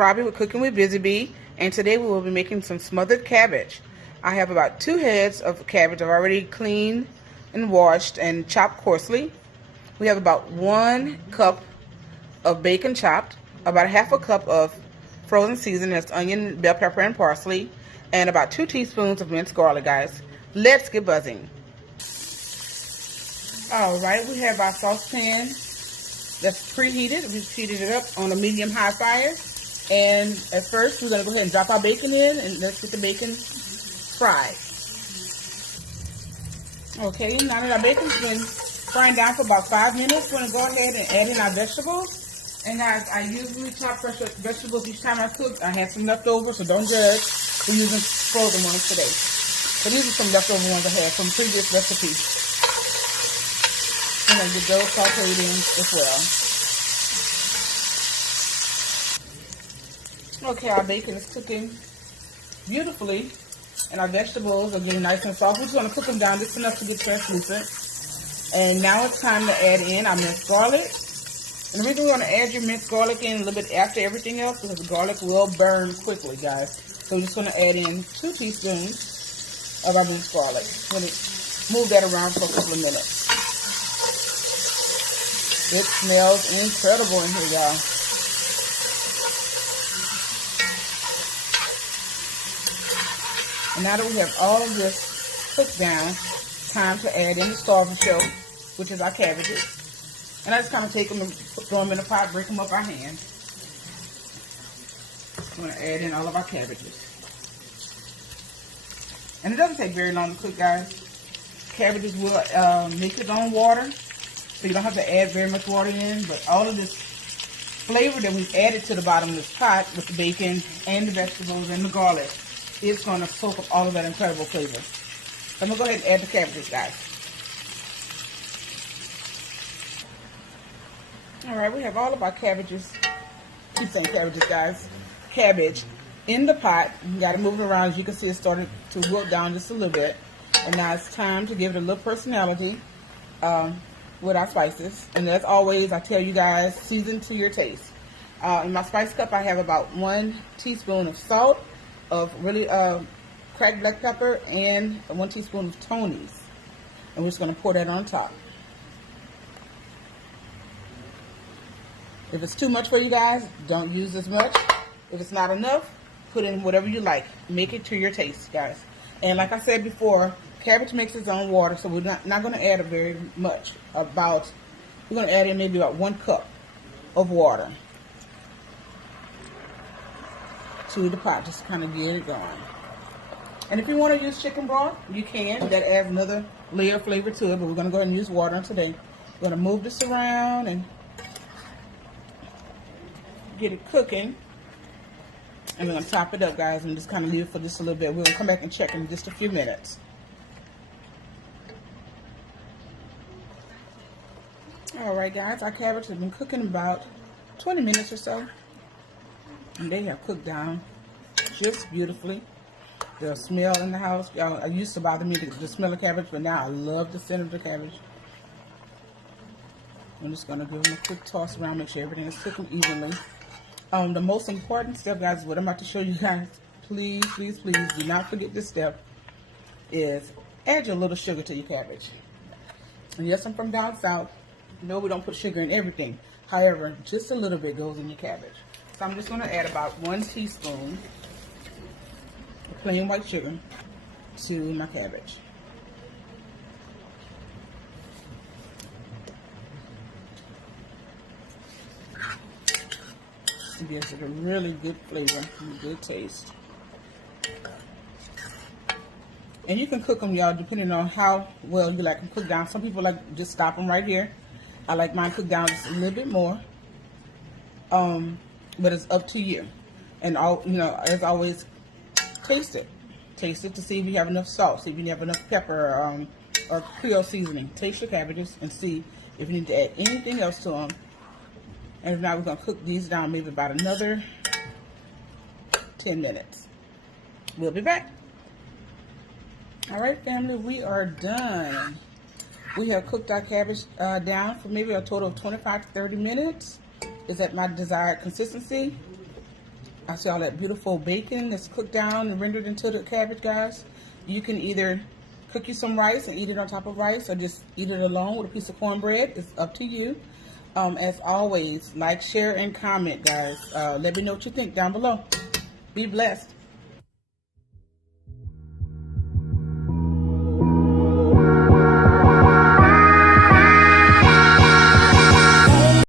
Robbie with Cooking with Busy Bee, and today we will be making some smothered cabbage. I have about 2 heads of cabbage I've already cleaned and washed and chopped coarsely. We have about 1 cup of bacon chopped, about 1/2 cup of frozen seasoning, that's onion, bell pepper, and parsley, and about 2 teaspoons of minced garlic, guys. Let's get buzzing. Alright, we have our saucepan that's preheated. We've heated it up on a medium-high fire. And at first, we're going to go ahead and drop our bacon in, and let's get the bacon fried. Okay, now that our bacon's been frying down for about 5 minutes, we're going to go ahead and add in our vegetables. And guys, I usually chop fresh vegetables each time I cook. I had some left over, so don't judge. We're using frozen ones today. So these are some leftover ones I had from previous recipes. I'm going to get those sauteed in as well. Okay, our bacon is cooking beautifully, and our vegetables are getting nice and soft. We're just going to cook them down just enough to get translucent. And now it's time to add in our minced garlic. And the reason we want to add your minced garlic in a little bit after everything else is because the garlic will burn quickly, guys. So we're just going to add in 2 teaspoons of our minced garlic. Let me move that around for a couple of minutes. It smells incredible in here, y'all. And now that we have all of this cooked down, time to add in the star of the show, which is our cabbages. And I just kind of take them and throw them in a pot, break them up by hand. I'm going to add in all of our cabbages. And it doesn't take very long to cook, guys. Cabbages will make its own water, so you don't have to add very much water in. But all of this flavor that we've added to the bottom of this pot with the bacon and the vegetables and the garlic, it's going to soak up all of that incredible flavor. So I'm going to go ahead and add the cabbages, guys. Alright, we have all of our cabbages. I keep saying cabbages, guys. Cabbage in the pot. You got to move it around. As you can see, it's starting to wilt down just a little bit. And now it's time to give it a little personality with our spices. And as always, I tell you guys, season to your taste. In my spice cup, I have about 1 teaspoon of salt, of really cracked black pepper, and 1 teaspoon of Tony's. And we're just going to pour that on top. If it's too much for you guys, don't use as much. If it's not enough, put in whatever you like. Make it to your taste, guys. And like I said before, cabbage makes its own water, so we're not going to add very much. We're going to add in maybe about 1 cup of water to the pot, just to kind of get it going. And if you want to use chicken broth, you can. That adds another layer of flavor to it, but we're going to go ahead and use water today. We're going to move this around and get it cooking. And we're going to top it up, guys, and just kind of leave it for just a little bit. We're going to come back and check in just a few minutes. Alright, guys, our cabbage has been cooking about 20 minutes or so. And they have cooked down just beautifully. The smell in the house, y'all, it used to bother me the smell of cabbage, but now I love the scent of the cabbage. I'm just going to give them a quick toss around, make sure everything is cooking evenly. The most important step, guys, is what I'm about to show you guys. Please, please, please do not forget this step, is add your little sugar to your cabbage. And yes, I'm from down south. No, we don't put sugar in everything. However, just a little bit goes in your cabbage. So I'm just going to add about 1 teaspoon of plain white sugar to my cabbage. It gives it a really good flavor and a good taste. And you can cook them, y'all, depending on how well you like them cooked down. Some people like just stop them right here. I like mine cooked down just a little bit more. But it's up to you. And all, you know, as always, taste it. Taste it to see if you have enough salt, see if you have enough pepper or Creole seasoning. Taste your cabbages and see if you need to add anything else to them. And if not, we're going to cook these down maybe about another 10 minutes. We'll be back. Alright, family, we are done. We have cooked our cabbage down for maybe a total of 25 to 30 minutes. Is at my desired consistency. I see all that beautiful bacon that's cooked down and rendered into the cabbage, guys. You can either cook you some rice and eat it on top of rice, or just eat it alone with a piece of cornbread. It's up to you. As always, like, share, and comment, guys. Let me know what you think down below. Be blessed.